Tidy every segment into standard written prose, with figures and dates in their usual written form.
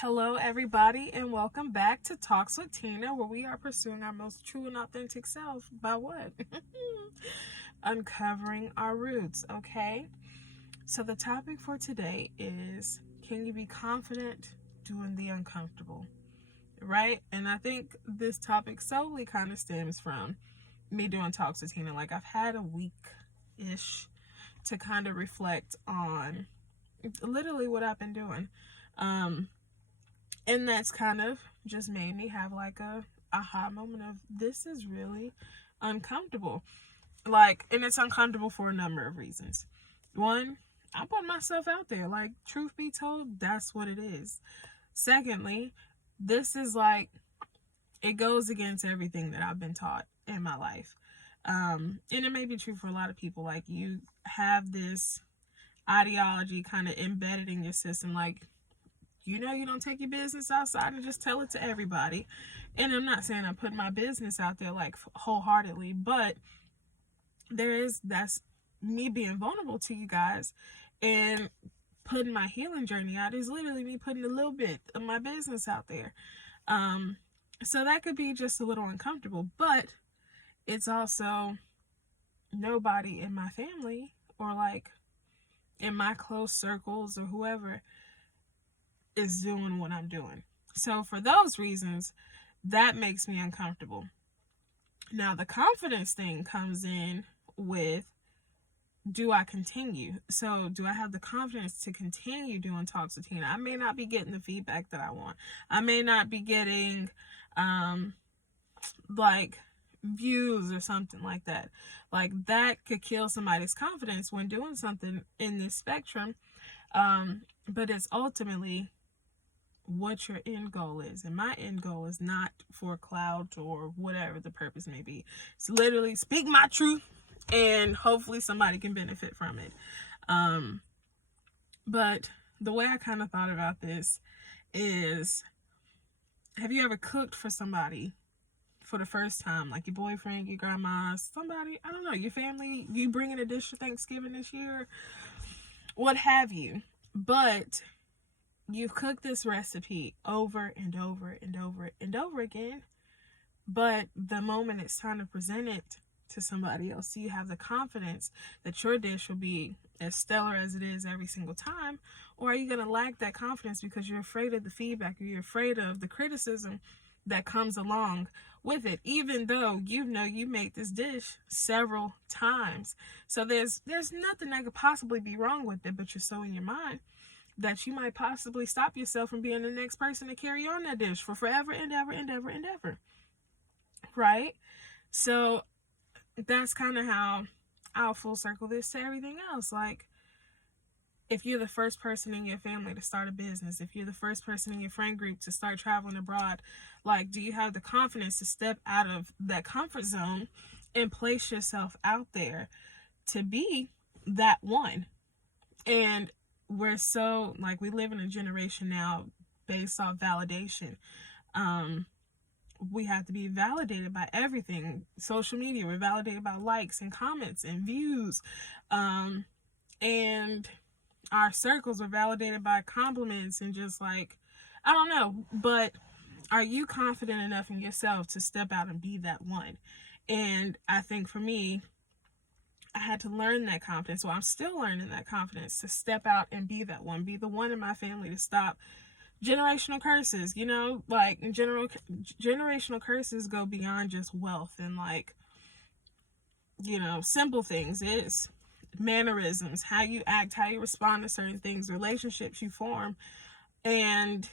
Hello, everybody, and welcome back to Talks with Tina, where we are pursuing our most true and authentic self by what? Uncovering our roots, okay? So, the topic for today is, can you be confident doing the uncomfortable? Right? And I think this topic solely kind of stems from me doing Talks with Tina. Like, I've had a week ish to kind of reflect on literally what I've been doing. Um, and that's kind of just made me have like a aha moment of, this is really uncomfortable. Like, and it's uncomfortable for a number of reasons. One, I put myself out there. Like, truth be told, that's what it is. Secondly, this is like, it goes against everything that I've been taught in my life. And it may be true for a lot of people. Like, you have this ideology kind of embedded in your system. Like, you don't take your business outside and just tell it to everybody. And I'm not saying I put my business out there like wholeheartedly, but that's me being vulnerable to you guys, and putting my healing journey out is literally me putting a little bit of my business out there. So that could be just a little uncomfortable, but it's also nobody in my family or like in my close circles or whoever is doing what I'm doing. So for those reasons, that makes me uncomfortable. Now, the confidence thing comes in with, do I continue? So do I have the confidence to continue doing Talks with Tina? I may not be getting the feedback that I want. I may not be getting like views or something like that. Like, that could kill somebody's confidence when doing something in this spectrum. But it's ultimately what your end goal is. And my end goal is not for clout or whatever the purpose may be. It's literally speak my truth and hopefully somebody can benefit from it. But the way I kind of thought about this is, have you ever cooked for somebody for the first time? Like your boyfriend, your grandma, somebody, I don't know, your family, you bringing a dish for Thanksgiving this year, what have you. But you've cooked this recipe over and over and over and over again, but the moment it's time to present it to somebody else, do you have the confidence that your dish will be as stellar as it is every single time? Or are you going to lack that confidence because you're afraid of the feedback, or you're afraid of the criticism that comes along with it, even though you made this dish several times? So there's nothing that could possibly be wrong with it, but you're so in your mind that you might possibly stop yourself from being the next person to carry on that dish for forever and ever and ever and ever. Right? So that's kind of how I'll full circle this to everything else. Like, if you're the first person in your family to start a business, if you're the first person in your friend group to start traveling abroad, like, do you have the confidence to step out of that comfort zone and place yourself out there to be that one? And we're so, like, we live in a generation now based off validation. We have to be validated by everything. Social media, we're validated by likes and comments and views. And our circles are validated by compliments and just like, I don't know. But are you confident enough in yourself to step out and be that one? And I think for me, I had to learn that confidence. So I'm still learning that confidence to step out and be that one, be the one in my family to stop generational curses. Like, generational curses go beyond just wealth and like, simple things. It's mannerisms, how you act, how you respond to certain things, relationships you form. And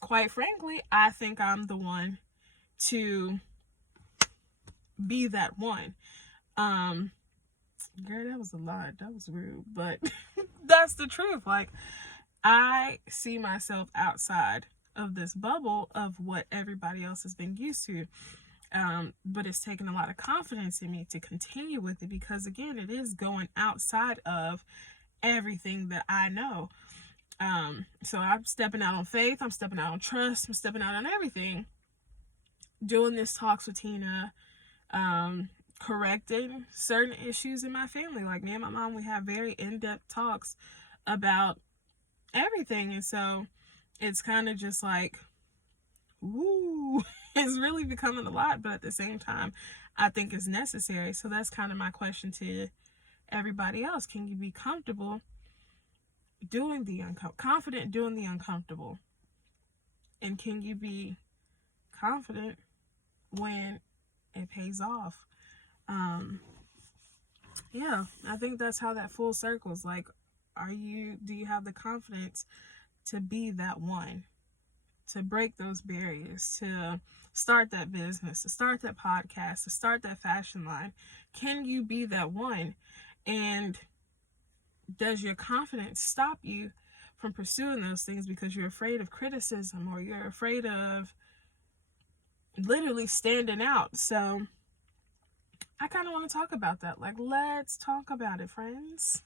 quite frankly, I think I'm the one to be that one. Girl, that was a lot. That was rude, but that's the truth. Like, I see myself outside of this bubble of what everybody else has been used to. But it's taken a lot of confidence in me to continue with it, because again, it is going outside of everything that I know. So I'm stepping out on faith, I'm stepping out on trust, I'm stepping out on everything, doing this Talks with Tina, correcting certain issues in my family. Like, me and my mom, we have very in-depth talks about everything. And so it's kind of just like, woo, it's really becoming a lot, but at the same time, I think it's necessary. So that's kind of my question to everybody else. Can you be comfortable doing the confident doing the uncomfortable? And can you be confident when it pays off? Yeah, I think that's how that full circles. Like, do you have the confidence to be that one, to break those barriers, to start that business, to start that podcast, to start that fashion line? Can you be that one? And does your confidence stop you from pursuing those things because you're afraid of criticism, or you're afraid of literally standing out? So I kind of want to talk about that. Like, let's talk about it, friends.